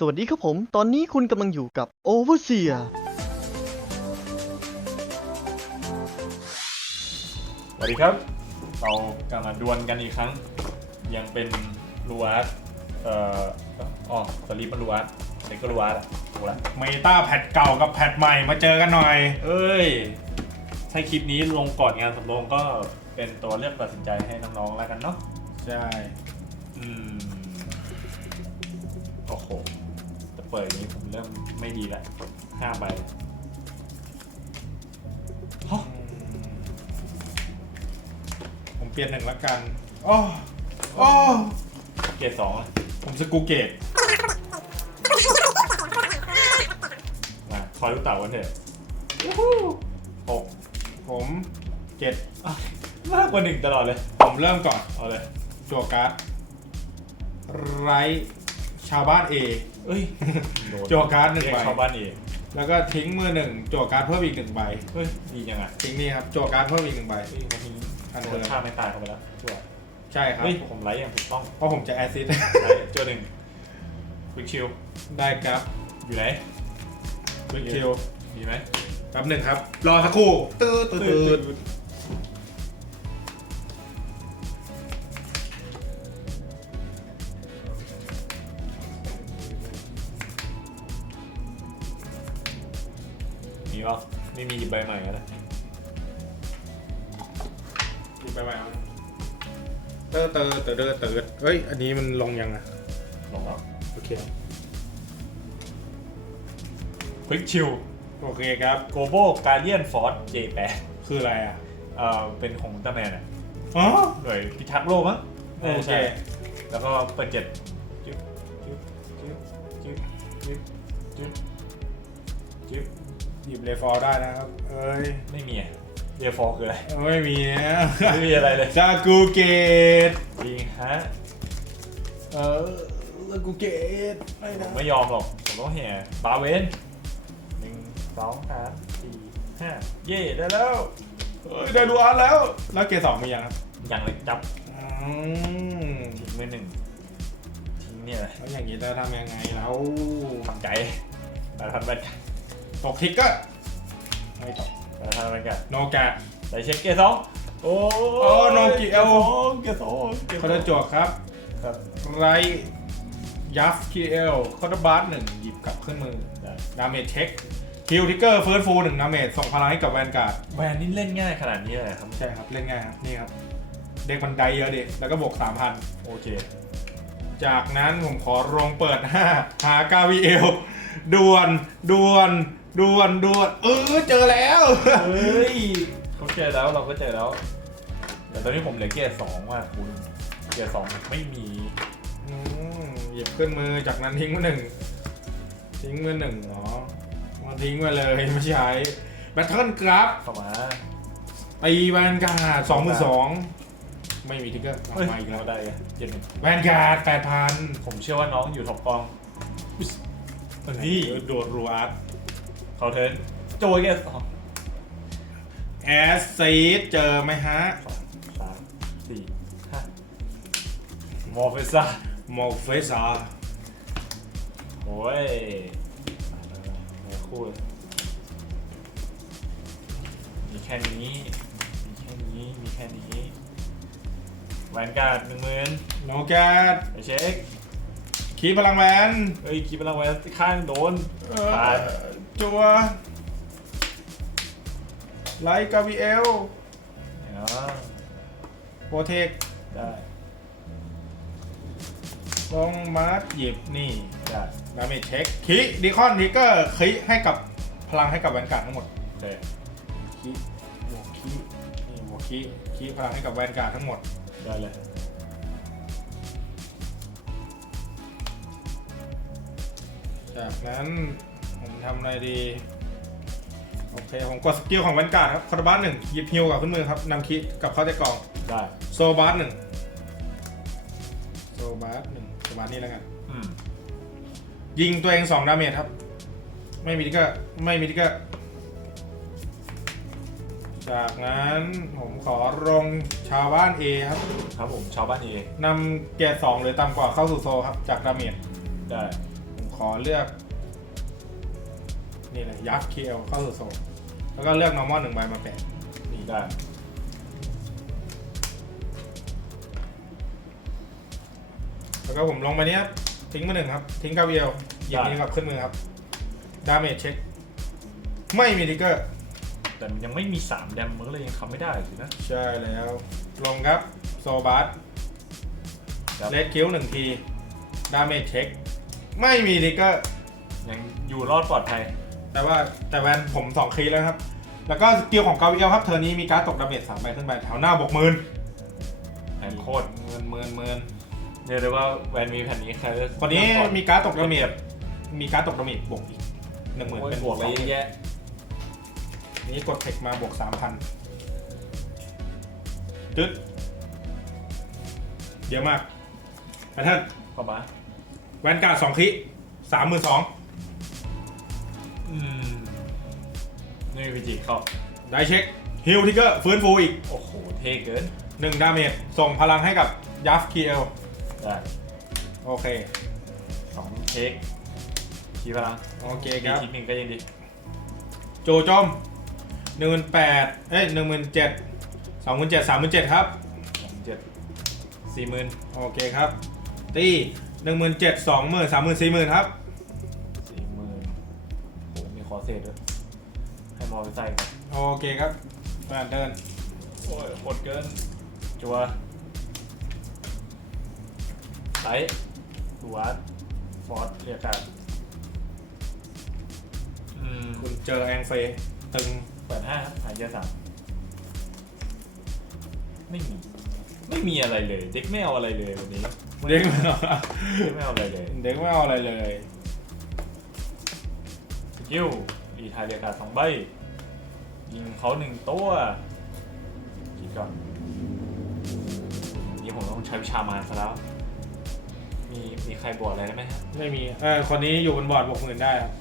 สวัสดีครับผม ตอนนี้คุณกำลังอยู่กับ Overseer สวัสดีครับ เรากลับมาดวลกันอีกครั้ง ยังเป็นลูอาร์ตเอ่ออ๋อสลีปมันลูอาร์ตเด็กก็ลูอาร์ตอะถูกละเมตาแพทเก่ากับแพทใหม่มาเจอกันหน่อย เอ้ย ถ้าคลิปนี้ลงก่อนงานสำโรงก็เป็นตัวเลือกตัดสินใจให้น้องๆแล้วกันเนาะ ใช่ อืม โอ้โหแต่ เปิดอย่างนี้ผมเริ่มไม่ดีละห้าใบฮะผมเปลี่ยนหนึ่งละกันโอ้โอ้เกรดสองอะผมสกูเกตมาคอยลูกเต่ากันเถอะหกผมเจ็ดอะมากกว่าหนึ่งตลอดเลย ผมเริ่มก่อน เอาเลยจั่วการ์ดไร ชาวบ้านเอเอ้ยโดนจั่วการ์ดหนึ่งเรียกใบชาวบ้านเองแล้วก็ทิ้งมือหนึ่งจั่วการ์ดเพิ่มอีกหนึ่งใบเฮ้ยดีจังอะทิ้งนี่ครับจั่วการ์ดเพิ่มอีกหนึ่งใบเฮ้ยวันนี้อันโดเดินมฆ่าไม่ตายเข้าไปแล้วชั่วใช่ครับเฮ้ยผมไลฟ์อย่างถูกต้องเพราะผมจะแอซิดไลฟ์เจอหนึ่งวิกชิลได้ครับอยู่ไหนวิคิวมีไหมแป๊บหนึ่งครับ รอสักครู่ตื้อตื้อตื้อ มีปะไม่มีหยิบใบใหม่กันนะหยิบไปไหมครับเตอร์เตอร์เตอร์เตอร์เตอร์เฮ้ย อันนี้มันลงยังอะลองแล้วโอเค ควิกชิลโอเคครับ โกโบการเดียนฟอร์ดเจแปคืออะไรอะเอ่อเป็นของตาแมนอะอ๋อหน่วยพิทักษ์โลกมั้งโอเคใช่แล้วก็เปิดเจ็ดจิ๊บจิ๊บจิ๊บจิ๊บจิ๊บจิ๊บจิ๊บ หยิบเลฟอร์ได้นะครับ เอ้ยไม่มีอะเรียฟอร์คืออะไร ไม่มีนะไม่มีอะไรเลยซากูเกตจริงฮะ เออซากูเกตไม่ผนะมไม่ยอมหรอก ผมต้องแห่บาเวนหนึ่งสองสามสี่ห้าเย่ได้แล้วเฮ้ยได้ดูอาร์ตแล้ว แล้วเกตสองมียังครับยังเลยจับอืมทิ้งมือหนึ่งทิ้งเนี่ยเลยแล้วอย่างนี้จะทำยังไงแล้ว ทำใจแต่ทันบรรยากา ศตกทิกเกอร์ไม่ตกแต่ทันบรรยากาศโนกาใส่เช็คเกยร์สองโอ้โอ้โนเกียวสองเกยร์สองเกยร์สเขาองจะจวกครับครับไรยัฟคีเอลคอร์ดบาร์หนึ่งหยิบกลับขึ้นมือได้ดาเมจเช็คฮิลทิกเกอร์เฟิร์สฟูหนึ่งดาเมจส่งพลังให้กับแวนการ์ดแวนนี่เล่นง่ายขนาดนี้เลยเหรอครับใช่ครับเล่นง่ายครับนี่ครับเด็กมันไดเยอะดิแล้วก็บวก3,000โอเค จากนั้นผมขอลงเปิด5หากาวีเอลด่วนด่วน ด่วนด่วนเออเจอแล้ว เฮ้ยเขาเจอแล้วเราก็เจอแล้ว แต่ตอนนี้ผมเหลือเกียร์สองว่ะคุณเกียร์สองไม่มีอืมหยิบขึ้นมือจากนั้นทิ้งมาหนึ่งทิ้งมาหนึ่งเหรอมาทิ้งมาเลยไม่ใช่แบทเทิลกราฟเข้ามาตีแวนการ์ดสองหมื่นสองไม่มีทิกเกอร์เอาเฮ้ยมาอีกแล้วได้ไงเย็นหนึ่งแวนการ์ดแปดพันผมเชื่อว่าน้องอยู่ท็อปกองนี่โดดรัวอาร์ต เขาเทิร์นโจยเกียร์สองแอสซีดเจอไหมฮะสองสามสี่ห้ามอร์เฟซ่าโมเฟสาโอ้ยไม่คู่เลยมีแค่นี้ มีแค่นี้ มีแค่นี้แวนการ์ดหนึ่งหมื่นโนการ์ดไปเช็คคีพลังแวนเฮ้ยกีพลังแวนข้างโดนเอ่อผ่าน จัวไลท์กาวีเอลอ๋อโปรเทคได้ลงมาร์หยิบนี่ได้ดาเมจเช็คคีดีคอนทิกเกอร์คีให้กับพลังให้กับแวนการ์ดทั้งหมดโอเคคีบวกคีนี่บวกคีคีพลังให้กับแวนการ์ดทั้งหมดได้เลยจากนั้น ผมทำอะไรดี โอเค ผมกดสกิลของแวนการ์ดครับคาร์บัสหนึ่งหยิบฮิวกับขึ้นมือครับนำคิกับเข้าใจกล่อง ได้โซบาร์หนึ่งโซบาร์หนึ่งโซบาร์นี่แล้วกัน อืมยิงตัวเองสองดาเมจครับ ไม่มีทิกเกอร์ไม่มีทิกเกอร์จากนั้นผมขอลงชาวบ้าน A ครับครับผมชาวบ้านเอนำเกียร์สองหรือต่ำกว่าเข้าสู่โซครับ จากดาเมจได้ผมขขอเลือก นี่เลยยักษ์คีเอลเข้าสู่โซนแล้วก็เลือก normal หนึ่งใบมาแปะนี่ได้ แล้วก็ผมลงไปเนี้ยครับทิ้งมาหนึ่งครับ ทิ้งกาเวียลหยิบนี้กลับขึ้นมือครับดาเมจเช็คไม่มีทิกเกอร์ แต่มันยังไม่มีสามแดมมันก็เลยยังทำไม่ได้สินะ ใช่แล้ว ลงครับ โซบัสครับ เลดคิวหนึ่งที ดาเมจเช็ค ไม่มีทิกเกอร์ ยังอยู่รอดปลอดภัย แต่ว่าแต่แวนผมสองคีย์แล้วครับ แล้วก็สกิลของกาเวียลครับเทอร์นี้มีการดตกดาเมจสามใบขึ้นไปแถวหน้าบวกหมื่นแอนโคตรหมื่นหมื่นหมื่นเรียกได้ว่าแวนมีแผ่นนี้ใครจะคนนี้มีการดตกดาเมจมีการดตกดาเมจบวกอีกหนึ่งหมื่นโอ้ยเป็นบบววกกอะไรสองเยอะแยะนี้กดเทคมาบวกสามพันจึ๊ดเยอะมากแพทเทิร์นประมาณแวนการ์ดสองคีสามหมื่นสอง นี่พีจีเข้าได้เช็คฮิลทิกเกอร์ฟื้นฟูอีกโอ้โห เท่เกินหนึ่งดาเมจส่งพลังให้กับยัฟคีเอลได้โอเคสองเทคคีพลังโอเคมีครับ ทีหนึ่งก็ยังดีโจโจมหนึ่งหมื่นแปดเอ้ยหนึ่งหมื่นเจ็ดสองหมื่นเจ็ดสามหมื่นเจ็ดครับ สองเจ็ดสี่หมื่นโอเคครับ ตีหนึ่งหมื่นเจ็ดสองหมื่นสามหมื่นสี่หมื่นครับ สี่หมื่นโอ้มีคอเศษด้วย ให้มอไปใส่ก่อนโอเคครับแวนเดินโอ้ยโคตรเกินจัวไลท์ดูวัดฟอร์สเรียกการอืมคุณเจอแองเฟย์ตึงเปิดห้าครับหายเยอะสามไม่มี ไม่มีอะไรเลย เด็กไม่เอาอะไรเลยวันนี้เด็กไม่เอาเด็กไม่เอาอะไรเลยเด็กไม่เอาอะไรเลยสกิ ลอีทายเรียกการดสองใบ ยิงเขาหนึ่งตัวคิดก่อนนี่ผมต้องใช้วิชามารซะแล้ว มีมีใครบวกอะไรได้ไหมฮะไม่มีเออคนนี้อยู่บนบอร์ดบวกหมื่นได้ครับ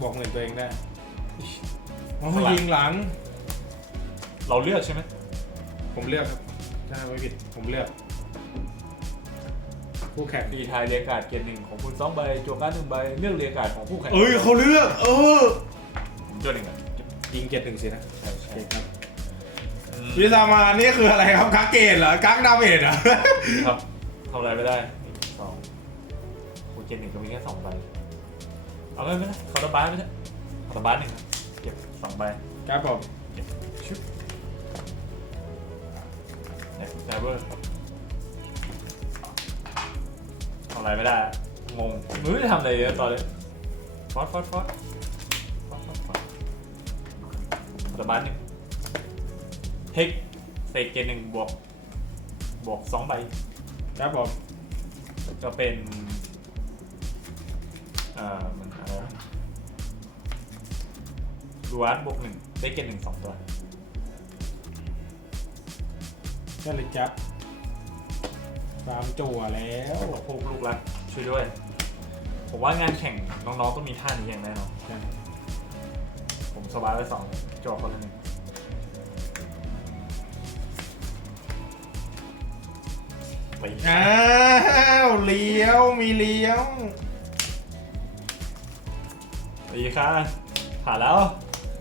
บวกหมื่นตัวเองได้โอ้ยยิงหลัง เราเลือกใช่ไหมผมเลือกครับถ้าไม่ผิดผมเลือก คู่แข่งอีทายเรียกการดเกียร์หนึ่งของคุณสองใบจวการดหนึ่งใบเลือกเรียกการดของคู่แข่งเอ้ยเขาเลือก เออผม จวหนึ่งอะยิงเจ็ดหนึ่งสินะใช่โอใช่เคครับอืมวิสามานี่คืออะไรครับกักเกตเหรอกักดาเมจเหรอครับทำอะไรไม่ได้หนึ่งสองคูเกียร์หนึ่งก็มีแค่สองใบเอาไม่ไม่ได้คาร์ดบาร์ไม่ใช่คาร์ดบาร์หนึ่งครับเก็บสองใบครับผมชุบเนี่ยไซเบอร์ทำอะไรไม่ได้อะงงมึงไม่ได้ทำอะไรเลยตอนนี้ฟอสฟอสฟอส ระบาดหนึ่งเทคเศษเกณฑ์หนึ่งบวกบวกสองใบครับผมก็เป็นเอ่อมันอะไรวะรูอาร์ตบวกหนึ่งได้เกณฑ์หนึ่งสองตัวก็เลยจับสามจั่วแล้วขอพวกลูกรักช่วยด้วย ผมว่างานแข่งน้องๆต้องมีท่านี้อย่างแน่นอนผม สบายไปสองจอคนละหนึ่งไปอ้าวเลี้ยวมีเลี้ยวดีค่ะผ่านแล้ว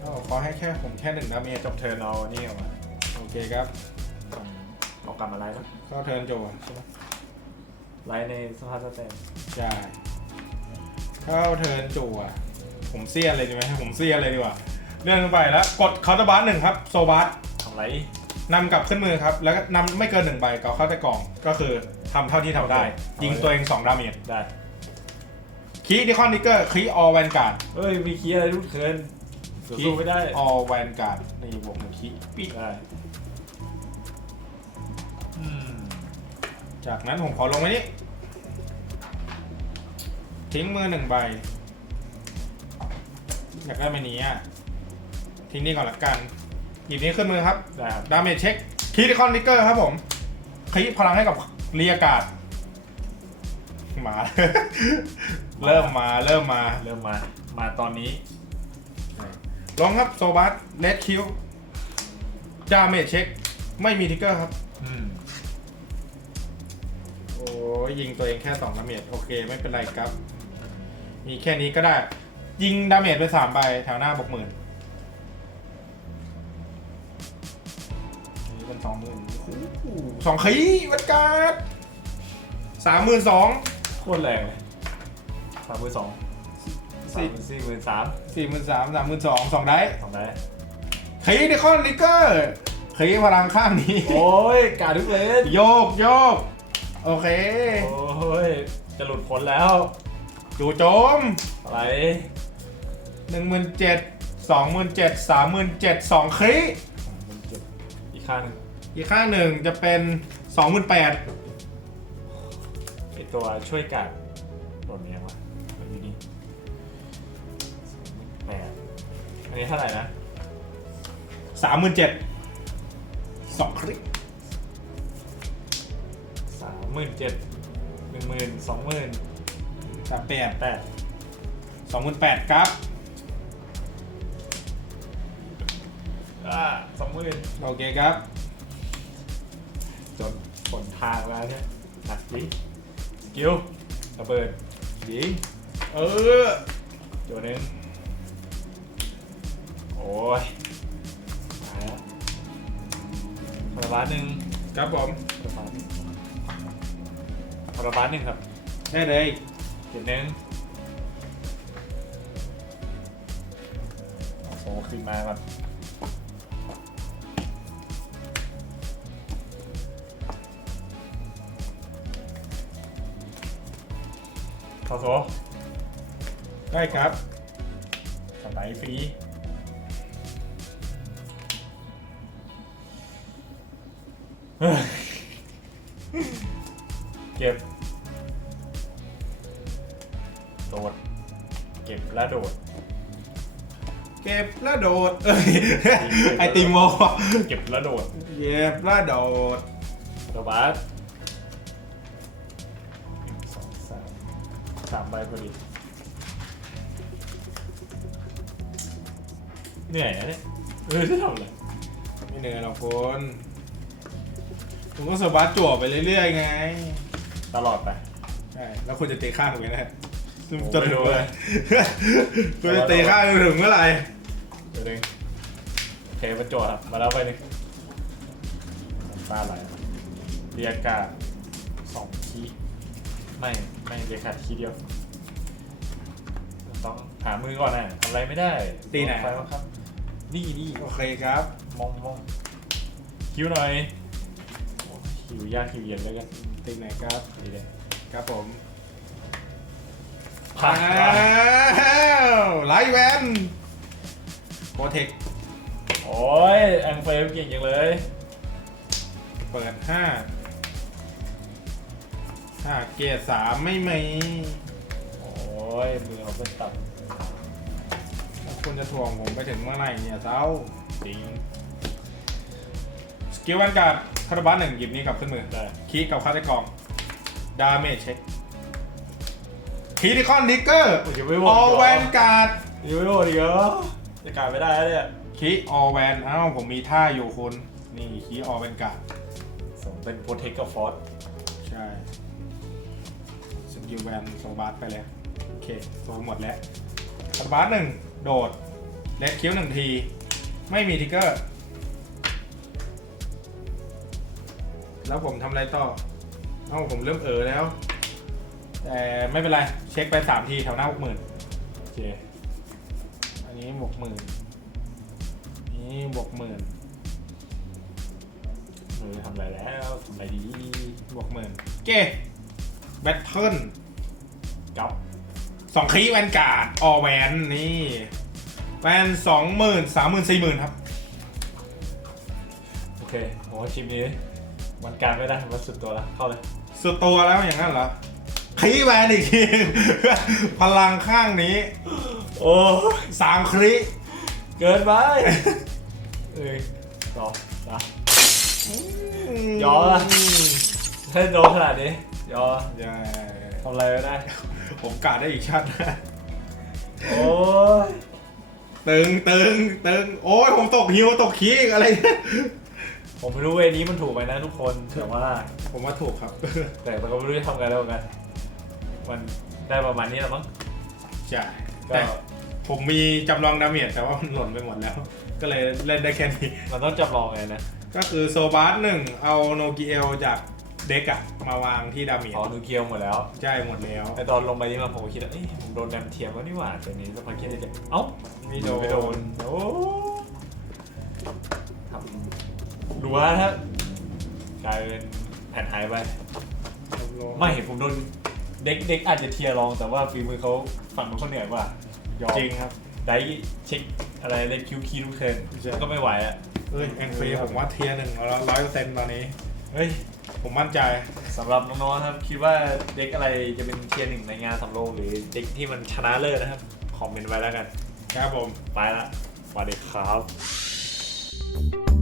อ้าวขอให้แค่ผมแค่หนึ่งดาเมจจบเทิร์นเอานี่ออกมาโอเคครับเอากลับมาไลฟ์ครับเข้าเทิร์นจั่วใช่ไหมไลฟ์ในสภาพสแตนใช่เข้าเทิร์นจั่วผมเสียเลยดีไหมผมเสียเลยดีกว่า เลื่อนลงไปแล้ว กดเคาน์เตอร์บาร์หนึ่งครับโซบาร์ทำไรนำกลับขึ้นมือครับ แล้วก็นำไม่เกินหนึ่งใบก็เข้าใต้กล่องก็คือทำเท่าที่ทำได้ ยิงตัวเอง2ดาเมจได้คีดิคอนนิกเกอร์คีออแวนการ์ดเฮ้ยมีคีย์อะไรลูกเทิร์นสู้ไม่ได้ออแวนการ์ดนี่บวกหนึ่งคีปิดได้อืมจากนั้นผมขอลงไว้นี้ทิ้งมือหนึ่งใบ อยากได้ใบนี้อะ ทิ้งนี่ก่อนละกัน หยิบนี้ขึ้นมือครับ ได้ครับดาเมจเช็คคีดิคอนนิกเกอร์ครับผมคีพลังให้กับเรียการ์ดมา เริ่มมาเริ่มมา เริ่มมา มาตอนนี้ลองครับโซบัสเลดคิวดาเมจเช็ค ไม่มีทิกเกอร์ครับ อืมโอ้ยยิงตัวเองแค่2ดาเมจโอเค ไม่เป็นไรครับ มีแค่นี้ก็ได้ ยิงดาเมจไปสามใบแถวหน้าบวกหมื่น สองหมื่นสองขีวัดการ์ดสามหมื่นสองโคตรแรงเลยสามหมื่นสองสามหมื่นสี่หมื่นสามสี่หมื่นสามสามหมื่นสองสองได้สองได้ขีเดคอนลิกเกอร์ขีพลังข้างนี้ โอ้ยกาดทุกเลนโยกโยกโอเค โอ้ย จะหลุดพ้นแล้วจู่โจมอะไรหนึ่งหมื่นเจ็ดสองหมื่นเจ็ดสามหมื่นเจ็ดสองคลิมันเจ็บอีกข้างหนึง อีกข้างหนึ่งจะเป็นสองหมื่นแปดไอตัวช่วยกัดโดนเนี้ยวะมันอยู่นี่แปดอันนี้เท่าไหร่นะสามหมื่นเจ็ดสองคลิสามหมื่นเจ็ดหนึ่งหมื่นสองหมื่นสามแปดแปดสองหมื่นแปดครับอ่าสองหมื่นโอเคครับ จนผลทางแล้วเนี่ยหนักจริงสกิลระเบิดยิงเออตัวหนึงโอ้ยมาแล้วพาราบาสหนึ่งครับผมพาราบาสหนึ่งพาราบาสหนึ่งครับได้เลยเดี๋ยวหนึงเอาโซ่ขึ้นมาก่อน ข้าโซ่ได้ครับสไลด์ฟรีเฮ้ยเก็บ โดด เก็บแล้วโดด เก็บแล้วโดด เอ้ยไอติมโมเก็บแล้วโดด เก็บแล้วโดดโรบัส พอดีเหนื่อยนะเนี่ยเออจะทำอะไรไม่เหนื่อยหรอกคุณคุณก็สบัดจั่วไปเรื่อยๆไงตลอดไป ใช่แล้วคุณจะตีข้างผมไงนะโอ้จนถึงไม่รู้เมื่อไหร่เลยคุณจะตีข้างจนถึงเมื่อไหร่เดี๋ยวหนึงโอเคบรรจวบมาแล้วไปหนึ่งตาไหลเรียกกาสองคีย์ไม่ ไม่เรียกขาดคีย์เดียว ต้องหามือก่อนนะทำอะไรไม่ได้ตีไหน ไฟบังครับ นี่นี่โอเคครับ มองมองคิวหน่อยโอ้คิวยากคิวเย็นแล้วกันตีไหนครับ ดีเลยครับผมผ่านอ้าวไลท์แวนโปรเทค โอ้ยแองเฟรมเก่งจังเลย เปิดห้าห้าเกียร์สามไม่มีโอ้ ยมือเขาเป็นตับแล้วคุณจะถ่วงผมไปถึงเมื่อไหร่เนี่ยเจ้าจริงสกิลวันการ์ดคาร์บัสหนึ่งหยิบนี้กลับขึ้นมือได้คีย์กับคาร์ดกองดาเมจเช็คคีดิคอนดิกเกอร์โอ้ยยังไม่หมอดอแวนการ์ดยังไม่หมดอีกเหรอจะกลายไม่ได้แล้วเนี่ยคีออแวนอ้าวผมมีท่าอยู่คุณนี่คีออแวนการ์ดสมเป็นโปรเทคกับฟอสใช่สกิลแวนโซบาร์ไปเลย โอเคโซหมดแล้วคาร์หนึ่งโดดเลดคิ้วหนึ่งที ไม่มีทิกเกอร์ แล้วผมทำอะไรต่อ เอ้าผมเริ่มเออแล้ว แต่ไม่เป็นไร เช็คไปสามทีแถวหน้าหกหมื่นโอเค อันนี้บวกหมื่นนี่บวกหมื่นมือทำอะไรแล้วทำอะไรดีบวกหมื่นเกแบทเทิลกับ สองคีย์แวนการ์ดออแวนนี่แวนสองหมื่นสามหมื่นสี่หมื่นครับ โอเคโอ้คลิปนี้มันการไม่ได้มันสุดตัวแล้วเข้าเลย สุดตัวแล้วอย่างนั้นเหรอคีย์แวนอีกที พลังข้างนี้โอ้สามครีเกินไปเอ้ยต่อนะยอมละถ้าโดนขนาดนี้ยออย่าทำอะไรไม่ได้ ผมกาดได้อีกชาติหน้าโอ้ยตึงตึงตึงโอ้ยผมตกฮิวตกคีย์อะไรเนี่ยผมไม่รู้เวนี้มันถูกไหมนะทุกคนแต่ว่า ผมว่าถูกครับแต่เราก็ไม่รู้จะทำไงแล้วเหมือนกันมันได้ประมาณนี้แล้วมั้งใช่ก็แต่ผมมีจำลองดาเมจแต่ว่ามันหล่นไปหมดแล้ว ก็เลยเล่นได้แค่นี้ มันต้องจำลองไงนะ ก็คือโซบาสหนึ่งเอาโนกิเอลจาก เด็กอะมาวางที่ดาเมจอ๋อนูเกียวหมดแล้ว ใช่หมดแล้ว แต่ตอนลงไปนี่มาผมก็คิดว่าเอ้ยผมโดนแดมเทียมแล้วนี่หว่าตัวนี้สักพักคิดในใจเอ้าไม่โดน ไม่โดนโอ้ทำดูว่าถ้ากลายเป็นแผ่นหายไป ไม่ผมโดนเด็กเด็กอาจจะเทียร์รองแต่ว่าฝีมือเขาฝั่งนู้นเขาเหนื่อยกว่ายอมจริงครับ ได้เช็คอะไรเล่นคิวคีทุกเทิร์นใช่ก็ไม่ไหวอะเอ้ยแองเฟผมว่าเทียร์หนึ่งแล้วร้อยเปอร์เซ็นต์ตอนนี้ เฮ้ย ผมมั่นใจสำหรับน้องๆครับ คิดว่าเด็กอะไรจะเป็นเทียร์หนึ่งในงานสำโรงหรือเด็กที่มันชนะเลิศนะครับ คอมเมนต์ไว้แล้วกัน ครับผม ไปละสวัสดีครับ